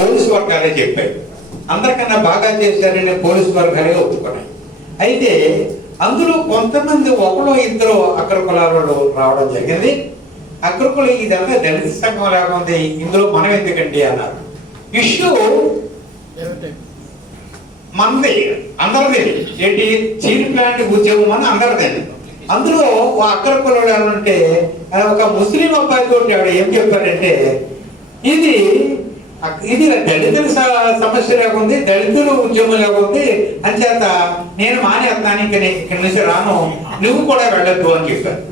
Police వర్గాలే చెప్పాయి. అందరికన్నా బాగా చేశారని పోలీసు వర్గాలే ఒప్పుకున్నాయి. అయితే అందులో కొంతమంది ఒకరు ఇద్దరు అగ్రకులాలు రావడం జరిగింది. అగ్రకులు ఇదంతా దళిత సంఘం లాగా ఉంది, ఇందులో మనం ఎందుకండి అన్నారు. ఇష్యూ మనది, అందరిది. ఏంటి స్టీల్ ప్లాంట్ ఉద్యమం అని అందరిది. అందులో అగ్రకులాలు ఏమంటే ఒక ముస్లిం అబ్బాయి తోటి ఆవిడ ఏం చెప్పారంటే, ఇది దళితుల సమస్య లేకుంది, దళితులు ఉద్యమం లేకుంది, అంచేత నేను మానేస్తాను, ఇంక ఇక్కడి నుంచి రాను, నువ్వు కూడా వెళ్ళొద్దు అని చెప్పారు.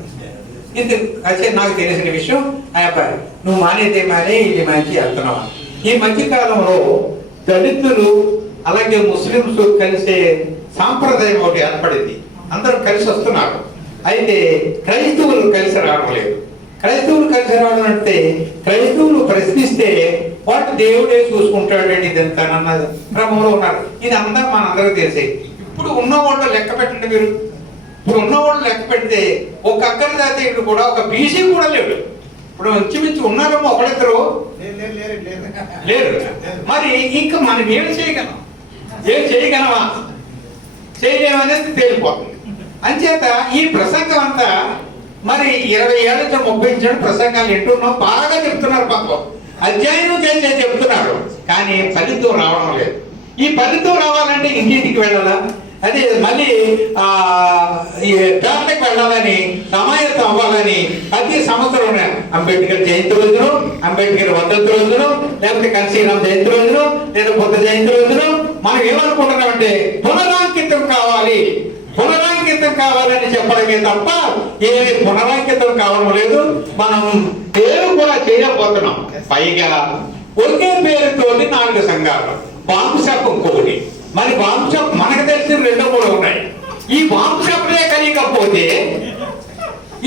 ఇది అయితే నాకు తెలిసిన విషయం. అబ్బాయి నువ్వు మానేదే మానే, ఇది మంచి వెళ్తున్నావా. ఈ మధ్య కాలంలో దళితులు అలాగే ముస్లింస్ కలిసే సాంప్రదాయం ఒకటి ఏర్పడింది. అందరూ కలిసి వస్తున్నారు. అయితే క్రైస్తవులు కలిసి రావడం లేదు. క్రైస్తవులు కలిసి రావడం అంటే క్రైస్తవులు ప్రశ్నిస్తే వాటి దేవుడే చూసుకుంటాడండి ఇదంతా అన్న క్రమంలో ఉన్నారు. ఇది అంతా మనందరూ తెలిసే. ఇప్పుడు ఉన్నవాళ్ళు లెక్క పెట్టండి మీరు. ఇప్పుడు ఉన్నవాళ్ళు లెక్క పెడితే ఒక అగ్ర జాతీయుడు కూడా, ఒక బీసీ కూడా లేడు. ఇప్పుడు ఇంచుమించు ఉన్నారేమో ఒకరిద్దరు లేరు. మరి ఇంకా మనం ఏం చేయగలమా చేయలేమనేది తేలిపోతుంది. అంచేత ఈ ప్రసంగం అంతా మరి 20 ఏళ్ళ నుంచి 30 ప్రసంగాలు ఎట్టున్నాం, బాగా చెప్తున్నారు. పాపం అధ్యయనం చేసే చెప్తున్నారు, కానీ ఫలితం రావడం లేదు. ఈ ఫలితం రావాలంటే ఇంటింటికి వెళ్ళాలా, అదే మళ్ళీ పేటలకు వెళ్ళాలని, సమాయత్తం అవ్వాలని ప్రతి సంవత్సరం అంబేద్కర్ జయంతి రోజును, అంబేద్కర్ వర్ధంతి రోజును, లేకపోతే కన్సీరామ్ జయంతి రోజును, లేదా బుద్ధ జయంతి రోజును మనం ఏమనుకుంటున్నామంటే పునరాంకితం కావాలి, పునరాంకితం కావాలని చెప్పడమే తప్ప ఏమి పునరాంకితం కావడం లేదు. మనం పేరు కూడా చేయలేకపోతున్నాం. పైగా ఒకే పేరుతో 4 సంఘాలు, బాంబుషాప్ ఇంకొకటి. మరి బాంబుషాప్ మనకు తెలిసిన 2 3 ఉన్నాయి. ఈ బాంబుషాప్లే కలియకపోతే,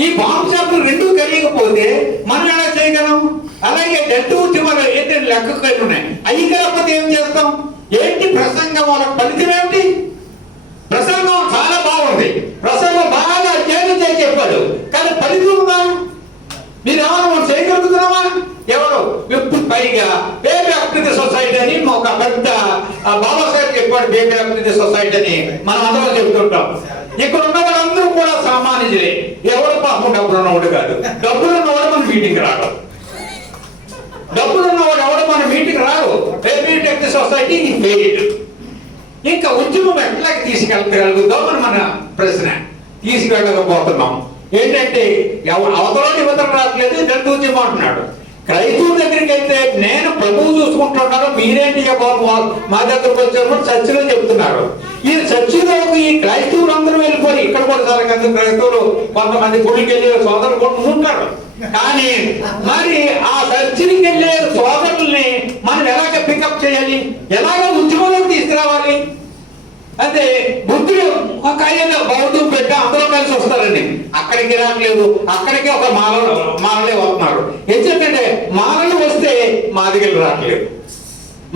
ఈ బాంబుషాప్లు 2 కలియకపోతే మనం ఎలా చేయగలం? అలాగే దళిత ఉద్యమాలు ఏంటంటే లెక్కలు ఉన్నాయి. అవి కాకపోతే ఏం చేస్తాం? ఏంటి ప్రసంగం వల్ల ఫలితం ఏమిటి? ప్రసంగం చాలా బాగుంది, ప్రసంగం బాగా అధ్యయనం చేసి చెప్పాడు, కానీ ఫలితం ఉందా? మీరు ఎవరు మనం చేయగలుగుతున్నామా? ఎవరు ఎప్పుడు? పైగా బేబీ అభివృద్ధి సొసైటీ అని ఒక పెద్ద బాబాసాహెబ్ చెప్పాడు. బేబీ అభివృద్ధి సొసైటీ అని మనం అందరం చెప్తుంటాం. ఇక్కడ ఉన్న వాళ్ళందరూ కూడా సామాన్యులే. ఎవరు పాపం డబ్బులు ఉన్నవాడు కాదు. డబ్బులు ఉన్నవాడు మన మీటింగ్ రాడు. డబ్బులు ఉన్నవాడు ఎవరు మన మీటింగ్ రాడు. బేబీ అభివృద్ధి సొసైటీ ఫెయిల్డ్. ఇంకా ఉద్యమం ఎట్లా తీసుకెళ్ళగలుగుతాం అని మన ప్రశ్న. తీసుకెళ్ళకపోతున్నాం. ఏంటంటే అవతల యువతలు రావట్లేదు, దళిత ఉద్యమం అంటున్నాడు. క్రైస్తవుల దగ్గరికి అయితే నేను ప్రభువు చూసుకుంటున్నాను, మీరేంటి బాబు మా దగ్గరకు వచ్చారు చర్చిలో చెప్తున్నారు. ఈ చర్చిలో ఈ క్రైస్తవులు అందరూ వెళ్ళిపోయి ఇక్కడ కూడా చాలా క్రైస్తవులు కొంతమంది గుడికి వెళ్ళే సోదరులు కూడా ఉంటారు. కానీ మరి ఆ చర్చికి వెళ్ళే సోదరుల్ని మనం ఎలాగ పికప్ చేయాలి, ఎలాగ ఉద్యమంలోకి తీసుకురావాలి? అంటే బుద్ధుడు ఒక ఆయన బౌద్ధం పెట్టి అందరూ కలిసి వస్తారండి. అక్కడికి రావట్లేదు, అక్కడికి ఒక మాలలే వస్తున్నారు. ఎందుకంటే మాలలు వస్తే మాదిగలు రావట్లేదు,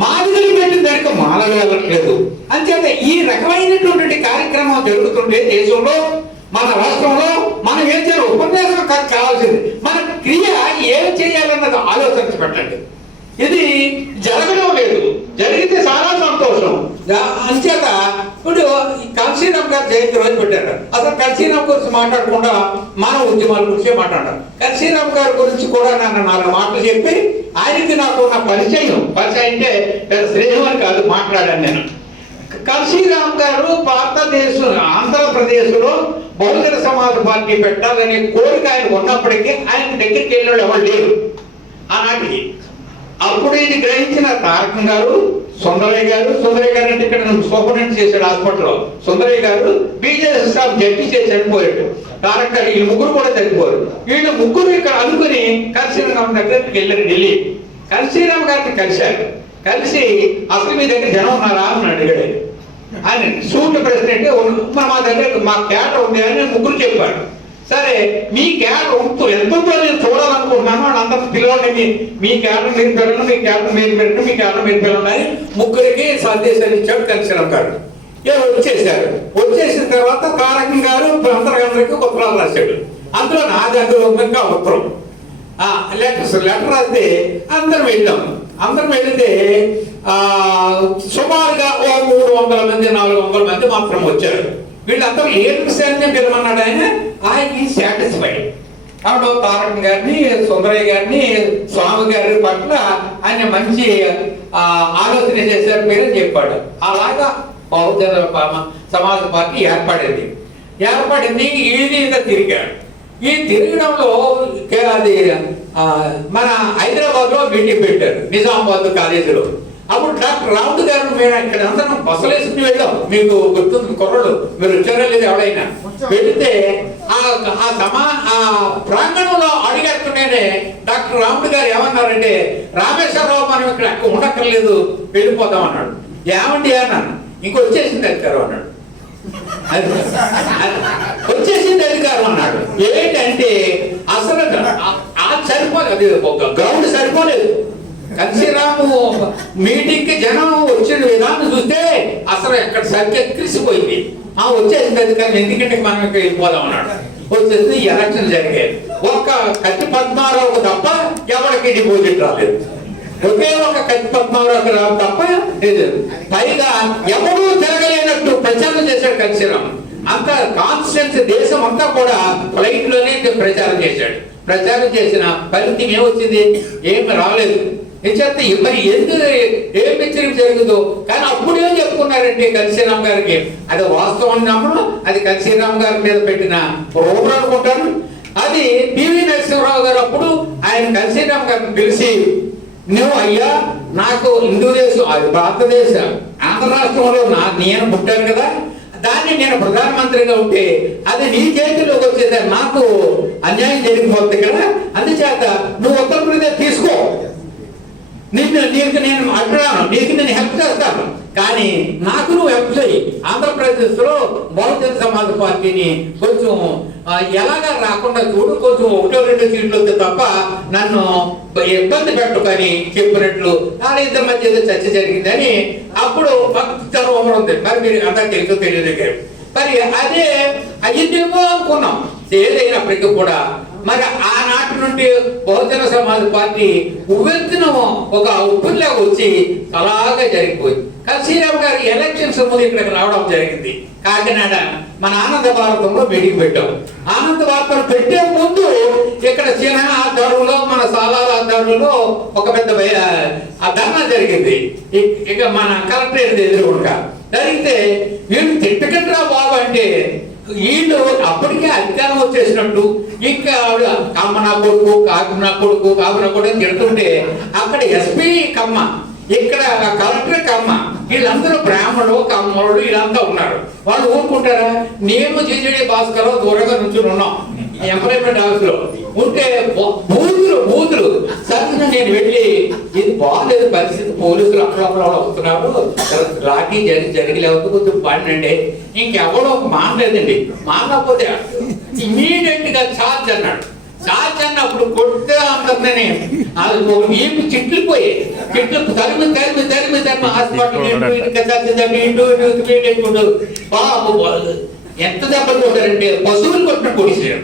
మాదిగలు పెట్టిన దానికి మాలలు వెళ్ళట్లేదు. అంచేత ఈ రకమైనటువంటి కార్యక్రమం జరుగుతుంటే దేశంలో, మన రాష్ట్రంలో మనం ఏం చేయాలి? ఉపన్యాసం కావాల్సింది మన క్రియ ఏం చేయాలన్నది ఆలోచించి పెట్టండి. ఇది జరగడం లేదు, జరిగితే చాలా సంతోషం. అంచేత ఇప్పుడు కన్సీరామ్ గారు జయంతి రోజు పెట్టారు. అసలు కన్సీరామ్ గురించి మాట్లాడకుండా మన ఉద్యమాల గురించే మాట్లాడారు. కన్సీరామ్ గారి గురించి కూడా నన్ను 4 మాటలు చెప్పి ఆయనకి నాకు ఉన్న పరిచయం అంటే శ్రేయం అని కాదు, మాట్లాడాను నేను. కన్సీరామ్ గారు భారతదేశం ఆంధ్రప్రదేశ్లో బహుజన సమాజ్ పార్టీ పెట్టాలనే కోరిక ఆయన ఉన్నప్పటికీ ఆయన దగ్గరికి వెళ్ళిన ఎవరు లేరు ఆనాటికి. అప్పుడు ఇది గ్రహించిన తారకం గారు, సుందరయ్య గారు అంటే ఇక్కడ సూపరింటెండెంట్ చేశాడు హాస్పిటల్లో. సుందరయ్య గారు బీజేపీ స్టాఫ్ జడ్జి చేసి చనిపోయాడు. తారక్ గారు, ఈ 3 కూడా చనిపోయారు. వీళ్ళు 3 ఇక్కడ అనుకుని కన్సీరామ్ దగ్గరికి వెళ్ళారు ఢిల్లీ. కన్సీరామ్ గారిని కలిశారు. కలిసి అసలు మీ దగ్గర జనం ఉన్నారా అని అడిగాడు. ఆయన సూట్ ప్రెసిడెంట్ మా దగ్గర మా క్యాటర్ ఉంది అని 3 చెప్పాడు. సరే మీ క్యాటర్ ఎంతో నేను చూడాలనుకుంటున్నాను అని అందరూ పిలవండి. మీ క్యాటర్ మీరు పిల్లలు, మీ క్యాటర్ మీరు పిల్లలు, మీ క్యాటర్ మీరు పిల్లలు అని 3కి సందేశాలు ఇచ్చాడు కన్సీరామ్ గారు. వచ్చేసారు. వచ్చేసిన తర్వాత తారకం గారు అందరికీ ఉత్తరాలు రాశాడు. అందులో నా దగ్గర ఇంకా ఉత్తరం లెటర్ రాస్తే అందరం వెళ్ళాం. అందరం వెళితే సుమారుగా 300 మంది 400 మంది మాత్రం వచ్చారు. వీళ్ళందరూ లీడర్స్ అని పిలవన్నాడు ఆయన సాటిస్ఫైడ్. కాబట్టి తారక గారిని, సుందరయ్య గారిని, స్వామి గారి పట్ల ఆయన మంచి ఆలోచన చేశారు మీరే చెప్పాడు. అలాగా బహుజన సమాజ్ పార్టీ ఏర్పడింది. ఈజీగా తిరిగాడు. ఈ తిరగడంలో అది మన హైదరాబాద్ లో మీటింగ్ పెట్టారు, నిజామాబాద్ కాలేజీలో. అప్పుడు డాక్టర్ రాముడు గారు మేము ఇక్కడ అందరం బస్సులు వేసుకుని వెళ్ళాం. మీకు గుర్తుంది కుర్రలు, మీరు వచ్చారా లేదు ఎవరైనా వెళితే ఆ ప్రాంగణంలో అడిగేస్తున్నానే డాక్టర్ రాముడు గారు ఏమన్నారంటే, రామేశ్వరరావు మనం ఇక్కడ ఉండక్కర్లేదు వెళ్ళిపోతాం అన్నాడు. ఏమండి అన్నాను. ఇంకొచ్చేసింది అధికారం అన్నాడు. వచ్చేసింది అధికారం అన్నాడు. ఏంటంటే అసలు సరిపోలేదు, గ్రౌండ్ సరిపోలేదు. కన్సీరాము మీటింగ్ కి జనం వచ్చిన విధానం చూస్తే అసలు ఎక్కడ సరిగ్గా క్రిసిపోయింది. వచ్చేసింది అధికారం, ఎందుకంటే మనం ఇక్కడ వెళ్ళిపోదాం అన్నాడు. వచ్చేసి ఎలక్షన్ జరిగాయి. ఒక్క కత్తి పద్మారావు తప్ప ఎవరికి డిపాజిట్ రాలేదు. ఒకే ఒక కత్తి పద్మారావు రావు తప్ప పైగా ఎవరూ తిరగలేనట్టు ప్రచారం చేశాడు కన్సీరామ్. అంత కాన్స్టిట్యూన్సీ దేశం అంతా కూడా ఫ్లైట్ లోనే ప్రచారం చేశాడు. ప్రచారం చేసిన ఫలితం ఏమొచ్చింది? ఏమి రాలేదు. నిశ్చేత మరి ఎందుకు ఏం హెచ్చరిక జరుగుతుందో కానీ అప్పుడు ఏం చెప్పుకున్నారంటే కన్సీరామ్ గారికి అది వాస్తవం నమ్మడం, అది కన్సీరామ్ గారి మీద పెట్టిన ప్రోగ్రాం అనుకుంటాను. అది పివి నరసింహరావు గారు అప్పుడు ఆయన కన్సీరామ్ గారిని పిలిచి, నువ్వు అయ్యా నాకు హిందూ దేశం, అది భారతదేశం, ఆంధ్ర రాష్ట్రంలో నేను పుట్టాను కదా, దాన్ని నేను ప్రధానమంత్రిగా ఉంటే అది నీ చేతిలోకి వచ్చేది, నాకు అన్యాయం జరిగిపోతుంది కదా, అందుచేత నువ్వు ఉత్తరప్రదేశ్ తీసుకో, నీకు నేను అడ్డాను, నీకు నేను హెల్ప్ చేస్తాను, కానీ నాకు నువ్వు హెల్ప్ చేయి. ఆంధ్రప్రదేశ్ లో బహుజన సమాజ్ పార్టీని కొంచెం ఎలాగా రాకుండా చూడు, కొంచెం 1-2 సీట్లు వస్తే తప్ప నన్ను ఇబ్బంది పెట్టుకొని చెప్పినట్లు వాళ్ళిద్దరి మధ్య ఏదో చర్చ జరిగిందని అప్పుడు భక్తి ఉంది. మరి మీరు అంతా తెలుసో తెలియదు మరి అదే అయ్యిందేమో అనుకున్నాం. ఏదైనప్పటికీ కూడా మరి ఆనాటి నుండి బహుజన సమాజ్ పార్టీ ఉవ్వెత్తున ఒక ఉప్పుల్లాగా వచ్చి అలాగా జరిగిపోయింది. కన్సీరామ్ గారి ఎలక్షన్స్ ముందు ఇక్కడికి రావడం జరిగింది. కాకినాడ మన ఆనంద భారతంలో మీటింగ్ పెట్టాం. ఆనంద భారతం పెట్టే ముందు ఇక్కడ సినిమా ఆధ్వర్యంలో, మన సాలాల ఆధ్వర్యంలో ఒక పెద్ద ధర్నా జరిగింది. ఇక మన కలెక్టరేట్ ఎదురుగా జరిగితే వీళ్ళు తిట్టకండ్రా బాబు అంటే వీళ్ళు అప్పటికే అధికారం వచ్చేసినట్టు ఇంకా కమ్మ నా కొడుకు, కాకు నా కొడుకు, కాకు నా కొడుకు తిడుతుంటే అక్కడ ఎస్పీ కమ్మ, ఇక్కడ కలెక్టర్ కమ్మ, వీళ్ళందరూ బ్రాహ్మణులు కమ్మలు వీళ్ళంతా ఉన్నారు. వాళ్ళు ఊరుకుంటారా? నేను జీజేడీ భాస్కర్ దూరంగా నుంచి ఉన్నాం ఎంప్లాయ్మెంట్ ఆఫీస్ లో ఉంటే బూతులు సరిగ్గా నేను వెళ్ళి ఇది బాగాలేదు పరిస్థితి, పోలీసులు అక్కడ వస్తున్నారు, లాఠీ జరిగలేకపోతే కొంచెం పడినండి, ఇంకెవడో మానలేదండి, మానకపోతే ఇమీడియట్ గా ఛార్జ్ అన్నాడు. ఛార్జ్ అన్నప్పుడు కొడితే అందరినీ వీపు చిట్లు పోయి చిట్లు తరిమి హాస్పిటల్ బాబు ఎంత దెబ్బలు కొట్టారంటే పశువులు కొట్టిన పొడిచారు.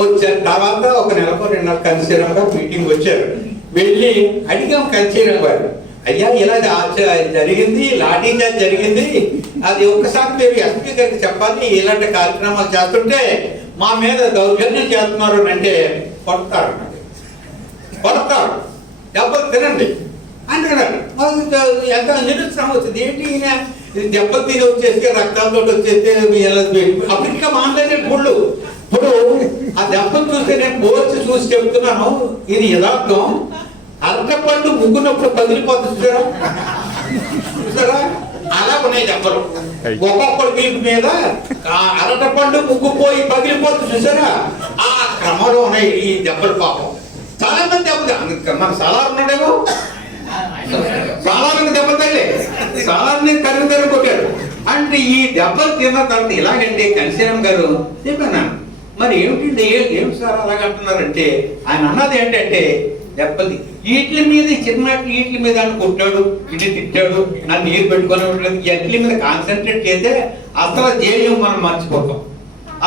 వచ్చారు తర్వాత ఒక నెలకు 2 నెలలు కన్సీరామ్ గారు మీటింగ్ వచ్చారు. వెళ్ళి అడిగాం కన్సీరామ్ గారు, అయ్యా ఇలా జరిగింది, లాఠీ చార్జ్ జరిగింది, అది ఒక్కసారి మీరు ఎస్పీ గారికి చెప్పాలి, ఇలాంటి కార్యక్రమాలు చేస్తుంటే మా మీద దౌర్జన్యం చేస్తున్నారు అంటే కొడతారు దెబ్బలు తినండి అంటున్నారు. ఎంత నిరుత్సాహం వచ్చింది, ఏంటి ఈయన దెబ్బలు తిని వచ్చేసి రక్తాలతో వచ్చేస్తే అప్పటికా మానలేదు గుళ్ళు. ఇప్పుడు ఆ దెబ్బలు చూస్తే నేను పోల్చి చూసి చెప్తున్నాను, ఇది యథార్థం. అరటపండు ముగ్గునప్పుడు పగిలిపోతుంది చూసారా, అలా ఉన్నాయి దెబ్బలు. ఒక్కొక్కటి వీపు మీద అరటపండు ముగ్గు పోయి పగిలిపోతుంది చూసారా, ఆ క్రమంలో ఉన్నాయి ఈ దెబ్బలు. పాపం చాలా మంది దెబ్బలు, మన సలార్ ఉన్నాడేమో, సలార్ని దెబ్బ తగిలే, సలార్ని కరుగు కొట్టాడు. అంటే ఈ దెబ్బలు తిన్న తర్వాత ఇలాగంటే కన్సీరామ్ గారు చెప్పాను, మరి ఏమిటి ఏం సార్ అలాగంటున్నారంటే ఆయన అన్నది ఏంటంటే దెబ్బలు వీటి మీద చిన్న వీటి మీద కొట్టాడు, ఇటు తిట్టాడు, నన్ను నీరు పెట్టుకొని ఎట్ల మీద కాన్సన్ట్రేట్ చేస్తే అసలు జేయం మనం మర్చిపోతాం,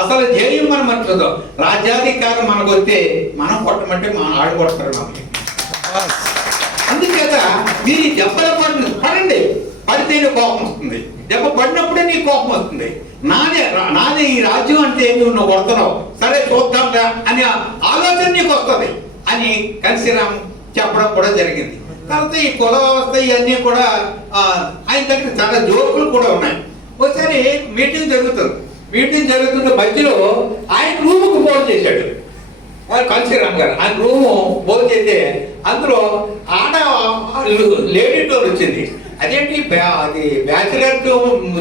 అసలు జేయం మనం మర్చిపోతాం. రాజ్యాధికారం మనకు వస్తే మనం కొట్టమంటే మన ఆడు కొడతారు మనకి. అందుచేత మీరు ఈ దెబ్బలు పడండి, పడితేనే కోపం వస్తుంది. దెబ్బ పడినప్పుడే నీకు కోపం వస్తుంది. నాదే ఈ రాజ్యం అంటే నువ్వు కొడుతున్నావు, సరే చూద్దాంగా అనే ఆలోచన నీకు వస్తుంది అని కన్సీరామ్ చెప్పడం కూడా జరిగింది. తర్వాత ఈ కుల వ్యవస్థ ఇవన్నీ కూడా ఆయన దగ్గర చాలా జోకులు కూడా ఉన్నాయి. ఒకసారి మీటింగ్ జరుగుతున్న మధ్యలో ఆయన రూముకు ఫోన్ చేశాడు కన్సీరామ్ గారు. ఆయన రూము ఫోన్ చేస్తే అందులో లేడీ డోర్ వచ్చింది. అదేంటి అది బ్యాచిలర్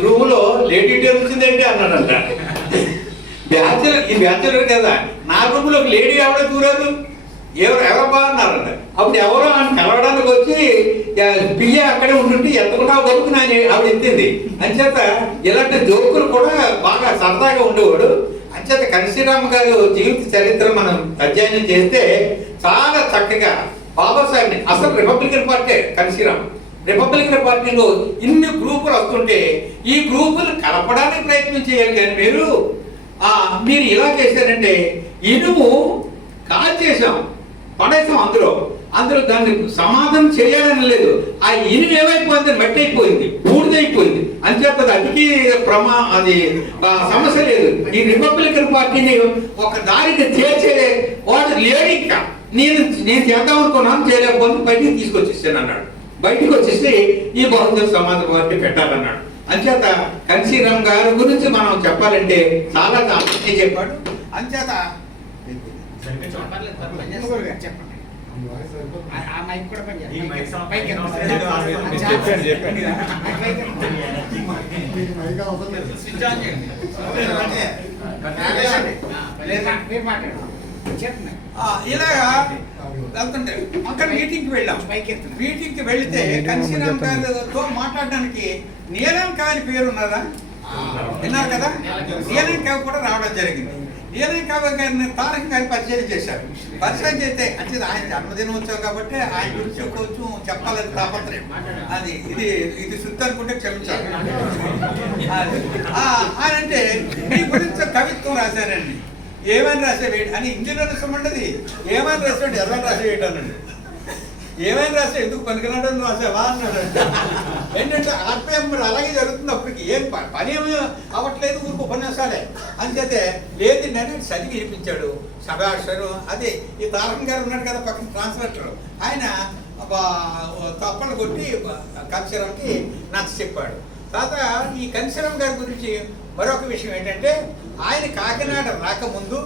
రూమ్లో లేడీ డోర్ వచ్చిందంటే అన్నాడంట. బ్యాచిలర్ కదా, నా రూమ్లో లేడీ ఆవిడ దూరారు, ఎవరబ్బా అన్నారంట. అప్పుడు ఎవరో ఆయన కలవడానికి వచ్చి పియ్య అక్కడే ఉంటుంటే ఎంతకుండా కొడుకుని ఆయన ఆవిడ ఎత్తింది. అంచేత ఇలాంటి జోకులు కూడా బాగా సరదాగా ఉండేవాడు. అంచేత కన్సీరామ్ గారు జీవిత చరిత్ర మనం అధ్యయనం చేస్తే చాలా చక్కగా బాబాసాహెబ్ని అసలు రిపబ్లికన్ పార్టీ రిపబ్లికన్ పార్టీలో ఇన్ని గ్రూపులు వస్తుంటే ఈ గ్రూపులు కలపడానికి ప్రయత్నం చేయాలి. కానీ మీరు ఇలా చేశారంటే ఇనుము కాల్చేసాం, పడేసాం, అందులో దాన్ని సమాధానం చేయాలని లేదు. ఆ ఇనుము ఏమైపోయింది, మట్టి అయిపోయింది, బూడిదైపోయింది. అంచేత అతికి అది సమస్య లేదు. ఈ రిపబ్లికన్ పార్టీని ఒక దారికి చేర్చే వాడు లేడు. ఇంకా నేను చేద్దాం అనుకున్నాను, చేయలేకపోతే బయటికి తీసుకొచ్చేసాను అన్నాడు. బయటికి వచ్చేసి ఈ బహుజన సమాజ్ పార్టీ పెట్టాలన్నాడు. అంచేత కన్సీరామ్ గారి గురించి మనం చెప్పాలంటే చాలా అన్నీ చెప్పాడు. అంచేత ఇలాగా వెళ్తుంటే అక్కడ మీటింగ్కి వెళ్ళాం. మీటింగ్కి వెళితే కన్సీరామ్ గారితో మాట్లాడడానికి నీలం కాని పేరు ఉన్నదా, విన్నారు కదా? నీలం కావి కూడా రావడం జరిగింది. నీలం కావి గారిని తారక గారి పరిచయం చేశారు. పరిచయం చేస్తే అంటే ఆయన జన్మదినోత్సవం కాబట్టి ఆయన గురించి కొంచెం చెప్పాలని తాపత్రయం. అది ఇది శుద్ధి అనుకుంటే క్షమించాలి. ఆయన అంటే మీ గురించి కవిత్వం రాశారండి. ఏమని రాసేవేంటి అని ఇందులో రాసమంటది. ఏమని రాసాడు, ఎలా రాసేవేంటి అన్నాడు. ఏమైనా రాసా, ఎందుకు పనికిరాడని రాసావా అన్నాడు. ఏంటంటే ఆత్మీయం అలాగే జరుగుతుంది. అప్పటికి ఏం పని ఏమీ అవ్వట్లేదు, ఊరికి ఉపన్యాసాలే అని చేస్తే లేదు నేను చదివి వినిపించాడు. సభాషరు అదే ఈ తారకం గారు ఉన్నాడు కదా పక్కన ట్రాన్స్లేటర్, ఆయన తప్పలు కొట్టి కన్సీరామ్కి నచ్చ చెప్పాడు. తర్వాత ఈ కన్సీరామ్ గారి గురించి మరొక విషయం ఏంటంటే ఆయన కాకినాడ రాకముందు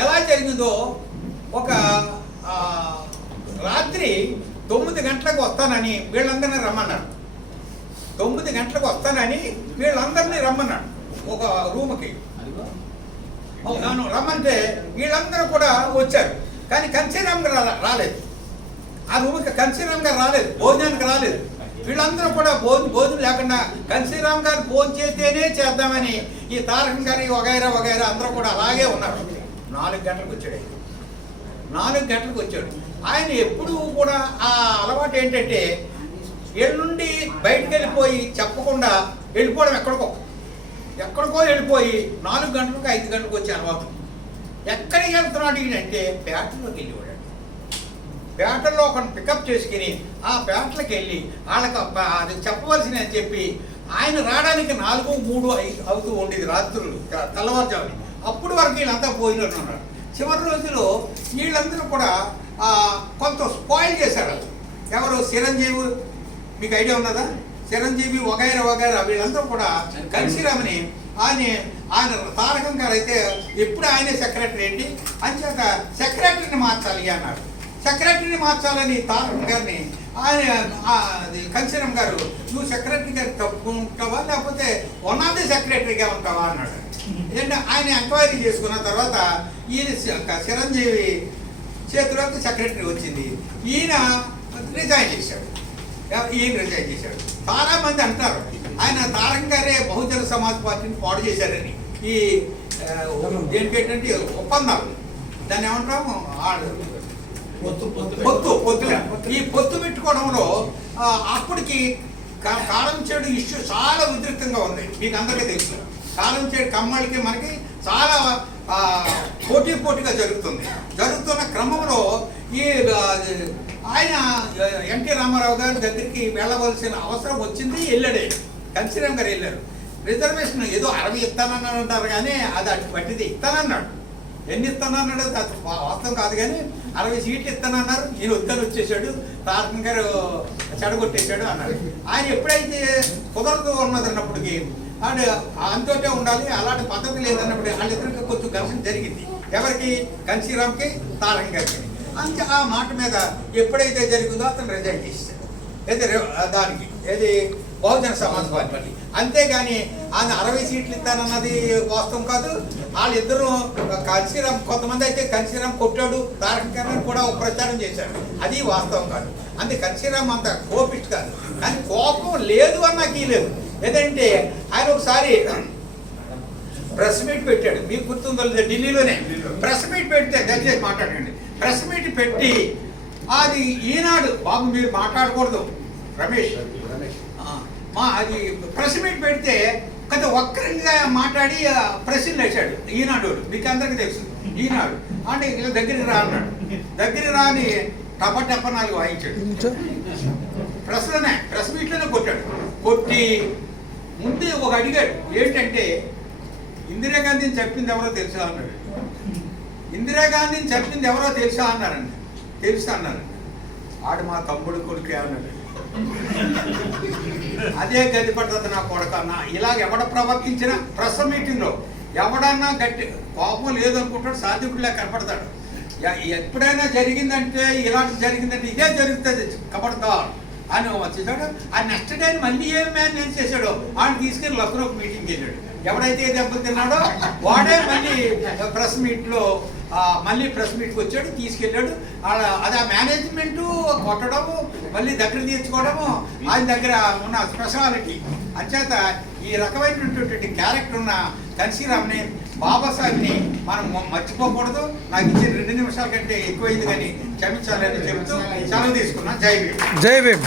ఎలా జరిగిందో, ఒక రాత్రి 9 గంటలకు వస్తానని వీళ్ళందరినీ రమ్మన్నాడు. 9 గంటలకు వస్తానని వీళ్ళందరినీ రమ్మన్నాడు ఒక రూమ్కి. రమ్మంటే వీళ్ళందరూ కూడా వచ్చారు. కానీ కన్సీరామ్ గారు రాలేదు. ఆ రూమ్కి కన్సీరామ్ గారు రాలేదు, భోజనానికి రాలేదు. వీళ్ళందరూ కూడా భోజనం లేకుండా కన్సీరామ్ గారు భోజనం చేస్తేనే చేద్దామని ఈ తారకం గారి వగైరా అందరూ కూడా అలాగే ఉన్నారు. 4 గంటలకు వచ్చాడు. 4 గంటలకు వచ్చాడు. ఆయన ఎప్పుడు కూడా ఆ అలవాటు ఏంటంటే ఎల్లుండి బయటకు వెళ్ళిపోయి చెప్పకుండా వెళ్ళిపోవడం, ఎక్కడికో వెళ్ళిపోయి 4 గంటలకు 5 గంటలకు వచ్చే అలవాటు. ఎక్కడికి వెళ్తున్నాడు అంటే పేటలోకి వెళ్ళిపోయాడు. పేటల్లో ఒకరిని పికప్ చేసుకుని ఆ పేటలకు వెళ్ళి వాళ్ళకి అది చెప్పవలసిన అని చెప్పి ఆయన రావడానికి 4, 3 అవుతూ ఉండేది రాత్రులు, తెల్లవారుజాముని. అప్పుడు వరకు వీళ్ళంతా భోజనం ఉన్నారు. చివరి రోజులో వీళ్ళందరూ కూడా కొంత స్పాయిల్ చేశారు. ఎవరు? చిరంజీవి, మీకు ఐడియా ఉన్నదా? చిరంజీవి వగైరా వీళ్ళందరూ కూడా కన్సీరామ్ని ఆయన తారకం గారు అయితే ఎప్పుడు ఆయనే సెక్రటరీ ఏంటి అంచేత సెక్రటరీని మార్చాలి అన్నారు. సెక్రటరీని మార్చాలని తారకం గారిని కన్సీరామ్ గారు, నువ్వు సెక్రటరీ గారు తప్పుకుంటావా లేకపోతే వన్ ఆఫ్ ది సెక్రటరీగా ఉంటావా అన్నాడు. ఏంటంటే ఆయన ఎంక్వైరీ చేసుకున్న తర్వాత ఈయన చిరంజీవి చేతిలోకి సెక్రటరీ వచ్చింది. ఈయన రిజైన్ చేశాడు. చాలా మంది అంటారు ఆయన తారకం గారే బహుజన సమాజ్ పార్టీని పాడు చేశారని. ఈ దేనికి ఏంటంటే ఒప్పందాలు, దాన్ని ఏమంటాము, పొత్తు ఈ పొత్తు పెట్టుకోవడంలో అప్పటికి కారంచేడు ఇష్యూ చాలా ఉధృతంగా ఉంది. మీకు అందరికీ తెలుసు. కారంచేడు కమ్మడికి మనకి చాలా పోటీగా జరుగుతున్న క్రమంలో ఈ ఆయన ఎన్టీ రామారావు గారి దగ్గరికి వెళ్ళవలసిన అవసరం వచ్చింది. వెళ్ళాడు, కన్సీరామ్ గారు వెళ్ళారు. రిజర్వేషన్ ఏదో 60 ఇస్తానన్నాడు అంటారు, కానీ అది అటు పట్టిది ఇస్తానన్నాడు. ఎన్ని ఇస్తానన్నాడు అది వాస్తవం కాదు, కానీ 60 సీట్లు ఇస్తానన్నారు. ఈయన వద్దని వచ్చేసాడు, తారకం గారు చెడగొట్టేశాడు అన్నాడు. ఆయన ఎప్పుడైతే కుదరదు ఉన్నదన్నప్పటికీ అండ్ అంతోటే ఉండాలి, అలాంటి పద్ధతి లేదన్నప్పుడు వాళ్ళిద్దరికి కొంచెం ఘర్షణ జరిగింది. ఎవరికి? కన్సీరామ్కి, తారకం గారికి. అంతే ఆ మాట మీద ఎప్పుడైతే జరిగిందో అతను రిజైన్ చేశాడు. ఏది దానికి ఏది బహుజన సమాజ్ పార్టీ. అంతేగాని ఆయన 60 సీట్లు ఇస్తానన్నది వాస్తవం కాదు. వాళ్ళిద్దరూ కన్సీరామ్, కొంతమంది అయితే కన్సీరామ్ కొట్టాడు, తారకం గారిని కూడా ప్రచారం చేశాడు, అది వాస్తవం కాదు. అంతే కన్సీరామ్ అంత కోపిస్ట్ కాదు, కానీ కోపం లేదు అన్నకి లేదు. ఏదంటే ఆయన ఒకసారి ప్రెస్ మీట్ పెట్టాడు, మీకు గుర్తుందో ఢిల్లీలోనే ప్రెస్ మీట్ పెడితే, దయచేసి మాట్లాడండి, ప్రెస్ మీట్ పెట్టి అది ఈనాడు బాబు మీరు మాట్లాడకూడదు రమేష్ అది ప్రెస్ మీట్ పెడితే కొంత వక్రంగా మాట్లాడి ప్రశ్నలు వేశాడు ఈనాడు. మీకు అందరికీ తెలుసు ఈనాడు అంటే దగ్గరికి రా అన్నాడు. దగ్గరికి రాని టపటపనాలు వాయించాడు. ప్రెస్ మీట్లోనే కొట్టాడు. కొట్టి ముందే ఒక అడిగాడు, ఏంటంటే ఇందిరాగాంధీని చెప్పింది ఎవరో తెలుసా అన్నాడు. ఇందిరాగాంధీని చెప్పింది ఎవరో తెలుసా అన్నారండి. తెలుసా అన్నారండి. ఆడు మా తమ్ముడు కొడుకే అన్నాడు. అదే గది పడుతుంది నా కొడుకన్నా. ఇలా ఎవడ ప్రవర్తించిన ప్రెస్ మీటింగ్లో ఎవడన్నా గట్టి కోపం లేదనుకుంటాడు, సాధికుడిలా కనపడతాడు. ఎప్పుడైనా జరిగిందంటే ఇలాంటి జరిగిందంటే ఇదే జరుగుతుంది కబడతా అని వచ్చేసాడు. ఆ నెక్స్ట్ డే మళ్ళీ ఏం మేనేజ్ చేశాడు, ఆయన తీసుకెళ్ళి లక్నోకి మీటింగ్కి వెళ్ళాడు. ఎవడైతే దెబ్బతిన్నాడో వాడే మళ్ళీ ప్రెస్ మీట్కి వచ్చాడు, తీసుకెళ్ళాడు. అది ఆ మేనేజ్మెంటు కొట్టడము, మళ్ళీ దగ్గర తీర్చుకోవడము ఆయన దగ్గర ఉన్న స్పెషాలిటీ. అంచేత ఈ రకమైనటువంటి క్యారెక్టర్ ఉన్న కన్సీరామ్ని, బాబాసాహెబ్ని మనం మర్చిపోకూడదు. నాకు ఇచ్చిన 2 నిమిషాల కంటే ఎక్కువైంది, కానీ క్షమించాలని చెబుతూ సెలవు తీసుకున్నాను. జై భీమ్. జై భీమ్.